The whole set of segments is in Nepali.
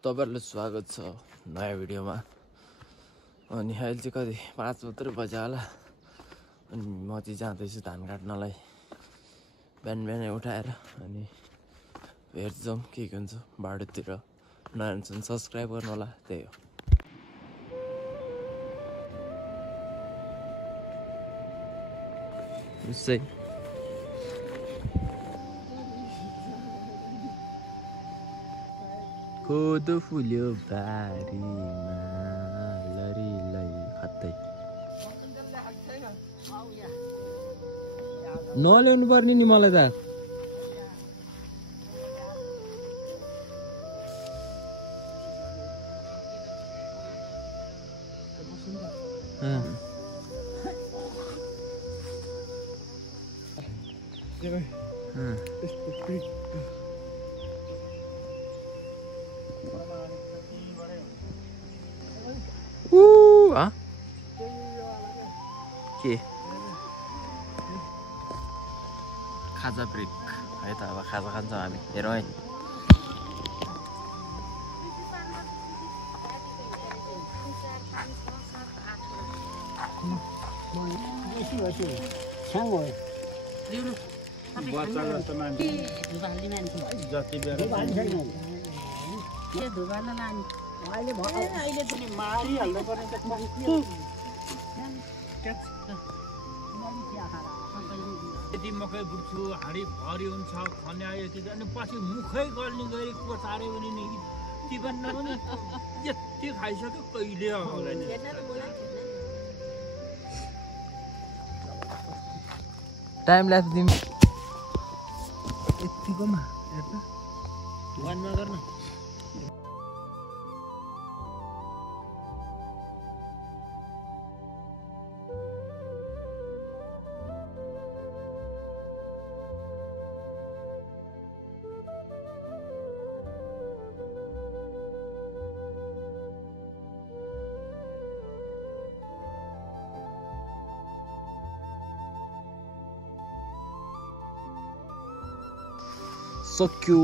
तपाईहरुलाई स्वागत छ नयाँ भिडियोमा। अनि अहिले चाहिँ कति 5 मात्रै बज्यो होला। अनि म चाहिँ जाँदैछु धान काट्नलाई बिहान उठाएर। अनि हेर्छौँ के हुन्छ बाटोतिर। नयाँ हुन्छ सब्स्क्राइब गर्नु होला। त्यही हो। उसै कोदो फुल्यो बारीमा लरीलै खत्तै नल्याउनु पर्ने नि मलाई त। के खाजा ब्रेक है त। अब खाजा खान्छौँ हामी। हेरौँ है। यदि मकै बुट्छु हाँडी भरि हुन्छ खन्या यति अनि पछि मुखै गल्ने गरी कोसारे पनि नि तिबन्न पनि यति खाइसक्यो कहिले आउँदैन। टाइम ल्याप्स दिनु यतिकोमा हेर्नु वनमा गर्न। सक्यो।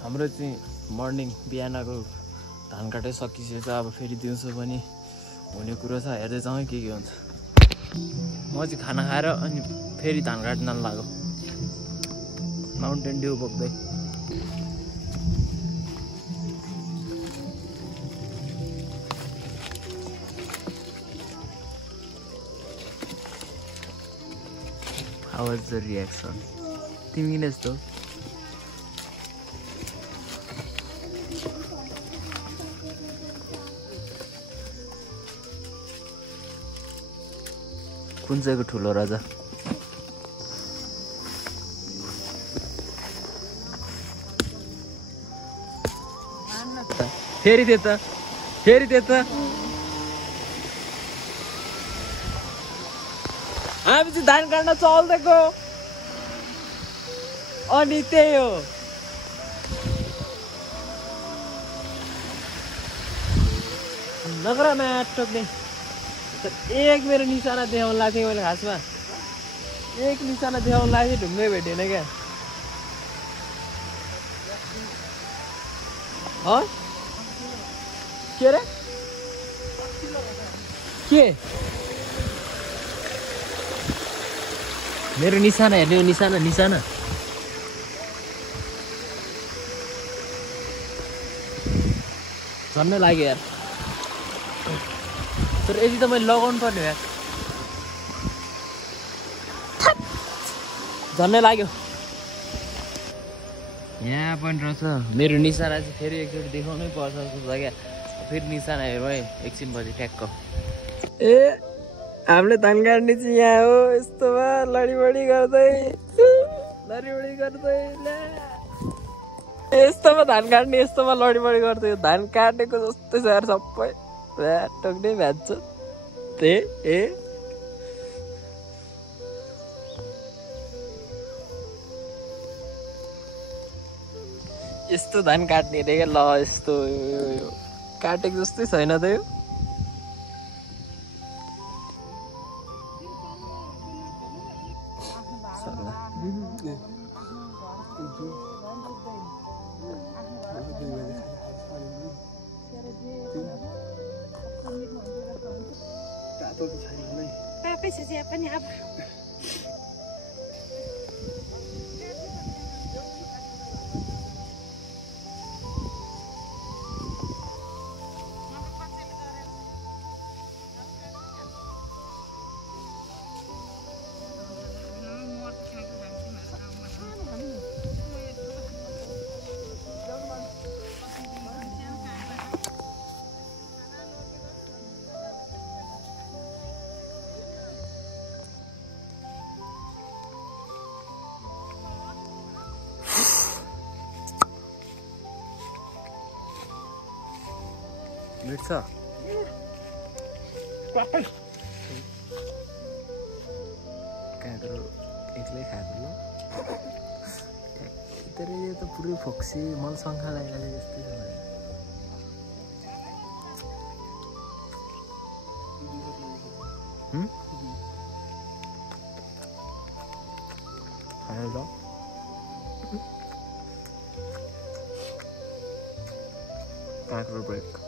हाम्रो चाहिँ मर्निङ बिहानको धान काटै सकिसकेछ। अब फेरि दिउँसो पनि हुने कुरो छ। हेर्दै जाउँ के हुन्छ। म चाहिँ खाना खाएर अनि फेरि धान काट्न लाग्यो माउन्टेन ड्यू बोक्दै। How was the reaction? तिमी किन यस्तो? कुन चाहिँको ठुलो राजा? फेरि त्यता हामी चाहिँ धान काट्न चल्देको। अनि त्यही हो। नगरमा टोक्ने एक मेरो निशाना देखाउन लाग्थ्यो मैले। खासमा एक निशाना देखाउन लाग्थ्यो ढुङ्गै भेटेन क्या। के रे के मेरो निशाना हेर्ने हो। निशाना झन्नै लाग्यो यार तर यदि त मैले लगाउनु पर्ने यार झन्नै लाग्यो यहाँ पनि रहेछ मेरो निशाना चाहिँ फेरि एकचोटि देखाउनै पर्छ जस्तो छ क्या फेरि निशाना हेरौँ है एकछिनपछि ठ्याक्क ए हामीले धान काट्ने चाहिँ यहाँ हो यस्तोमा लडीबडी गर्दै यस्तोमा धान काट्ने यस्तोमा लडीबडी गर्दै धान काटेको जस्तै छ यार सबै टोक्ने भ्यान्छ ए यस्तो धान काट्ने रे ल यस्तो काटेको जस्तै छैन त यो पैसा चाहिँ पनि अब मिर्छ काँक्रो एक्लै खाएको ल तर यो त पुरै फोक्सी मल शङ्खा लागेको जस्तै छ हेलो काँक्रो ब्रेक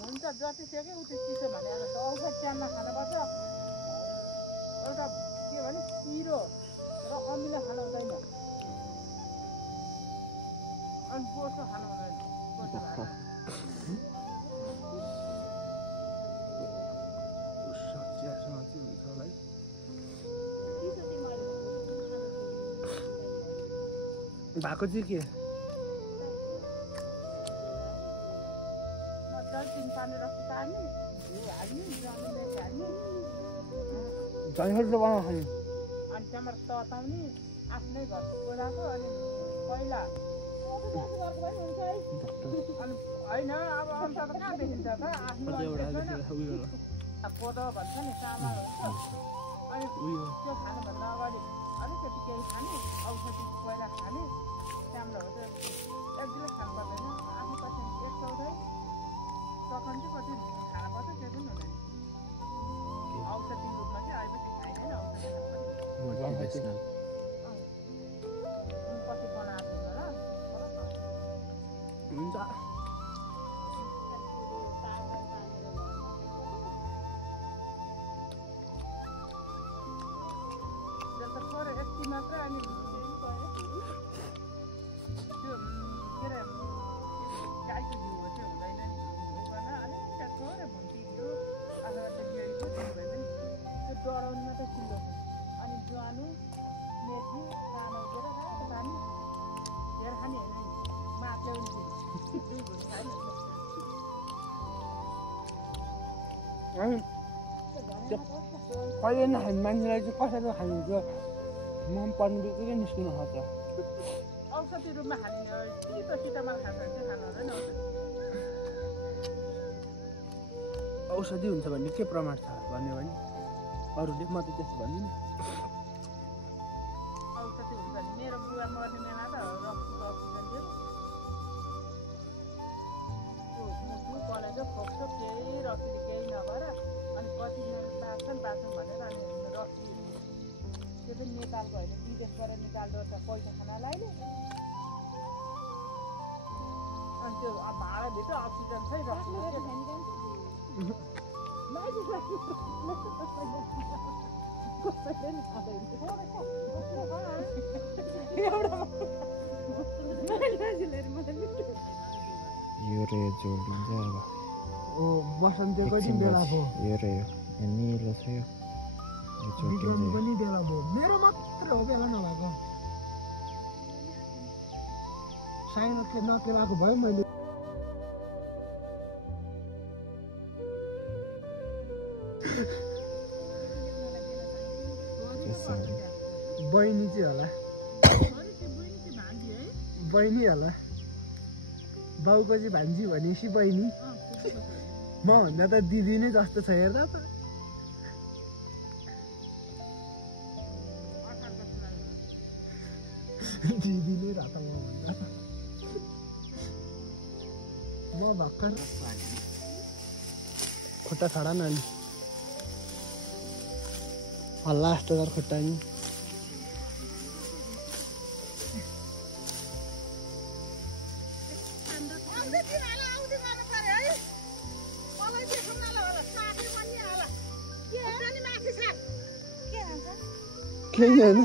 हुन्छ जति सक्यो उति चिसो भने औषध टाइममा खानुपर्छ एउटा के भने पिरो र अमिलो खानु हुँदैन अनि बोसो खानु हुँदैन बोसो भएको चाहिँ के पानी रस तार्ने घिउ हाल्ने जमिन हाल्ने झैँहरू बनाउनु खाने अनि त्यहाँबाट तताउने आफ्नै घरको कोदाको अनि पहिला अनि होइन अब अन्त त कहाँ देखिन्छ त आफ्नो कोदो भन्छ नि चामल हुन्छ अनि त्यो खानुभन्दा अगाडि अलिकति केही खाने औषधी पहिला खाने त्यहाँबाट हो त्यो एक गिलास खानु पर्दैन आफू पछि एक चौथाइ प्रखण्ड कति खानुपर्छ त्यो पनि हुँदैन औषधी रूपमा चाहिँ आएपछि खाइँदैन औषधी पछि बनाएको हुन्छ थोरै यति मात्र अनि त्यो के अरे गाईको घिउ चाहिँ हुँदैन नि अलिकति थोरै भुन्टी घिउ अथवा त्यो बिहेरीको घिउ भए पनि त्यो डढाउनु मात्रै चिल्लो अनि ज्वानो मेथी सानो गरेर रातो पानी धेर खाने होइन नि मात ल्याउने दुई भुट खाने कहिले नखाने मान्छेलाई चाहिँ कसरी खानुहुन्छ मन पर्ने बित्तिकै निस्किनु सक्छ औषधी रूपमा खाने चितो सिटामा खान्छ भने चाहिँ खानु हुँदैन औषधि हुन्छ भन्ने के प्रमाण छ भन्यो भने अरूले म त त्यस्तो भन्दिनँ औषधी हुन्छ भने मेरो बुवा छौँ भनेर अनि रक्सी त्यो चाहिँ नेपालको होइन विदेशबाट निकाल्दो रहेछ पैसा खानालाई अनि त्यो भाँडाभित्र अक्सिजन छ रक्सी यो रे जोडिन्छ अब ओ बसन्ते कति बेला भयो यो रे यो निलो छ यो बिजन पनि बेला भयो मेरो मात्र हो बेला नभएको साइनो नकेलाएको भयो मैले बहिनी चाहिँ होला बहिनी होला बाउको चाहिँ भान्जी भनेपछि बहिनी म भन्दा त दिदी नै जस्तो छ हेर्दा त दिदी नै रहेछ म भन्दा म भर्खर खुट्टा छाडा न अलि हल्ला जस्तो गरेर खुट्टा नि केही होइन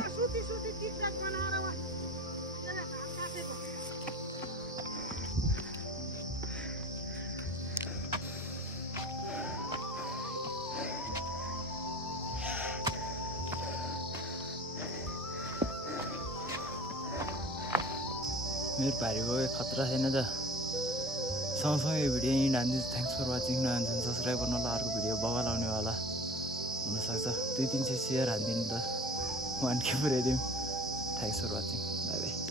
मेरो भारी गयो खतरा छैन त सँगसँगै यो भिडियो यहीँ हान्दिन्छु थ्याङ्क्स फर वाचिङ नहान्छ सब्सक्राइब गर्नु होला अर्को भिडियो बवाल आउनेवाला हुनसक्छ 2-3 सेयर हानिदिनु त 1K पुऱ्याइदिउँ thanks for watching bye by